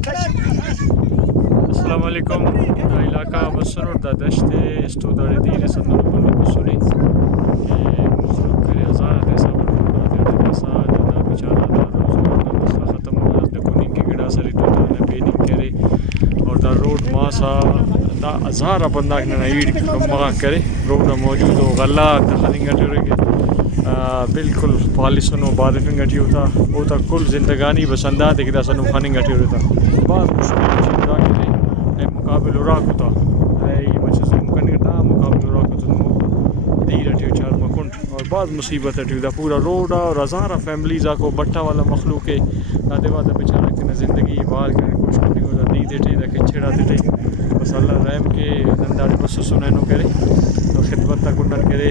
अस्सलाम वालेकुम दा इलाका बसर दा दश्त इस्तो दारे दीर संदर बल्लो बसुनी मखलूक करे हज़ार दे सबर दे मसाल दा बेचारा दा रोज़ मसला ख़त्म हो जाते कोनी की गिड़ा सरी तो ने पेनी करे और दा रोड मासा दा हज़ार बंदा ने ईड मगा करे रोड मौजूद हो गला दखलिंगा टरेगे बिल्कुल पालिसनो बाद फिंगटी होता वो तक कुल जिंदगानी बसंदा देखदा सनु खानिंगटी होता बाद मुश्किल चीज़ करे मुकाबिल उराक होता ये मचस मुकन्नता मुकाबिल उराक होता धीरे टियो चार मकुंड और बाद मुसीबत टियो पूरा रोड और हज़ारा फैमिलीज़ को बट्टा वाला मखलूक है दादे वादा बेचारा इतनी ज़िंदगी बाहर करने कोशिश करती हो दी देते दा खिचड़ा देते बस अल्लाह रहम के नंदाड़े बस सुनैनो करे तो खिदमत तक उन्नत करे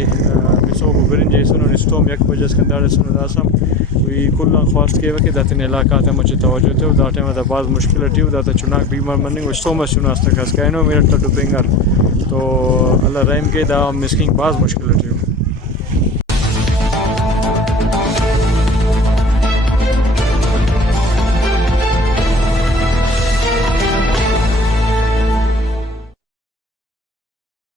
बिसो गुबरिंजे सुनो रिस्टोम एक बजे स्कंदाड़े सुनो दासम वी कुल्ला ख्वास्त के वके दातने इलाका ता मुझे तवज्जो थे दाटे में बाद मुश्किल टियो दाता चुनाक बीमार मनिंग सो मच सुनास तक कहनो मेरा टू बेंगर तो अल्लाह रहम के दा मिस्किंग बाज मुश्किल टियो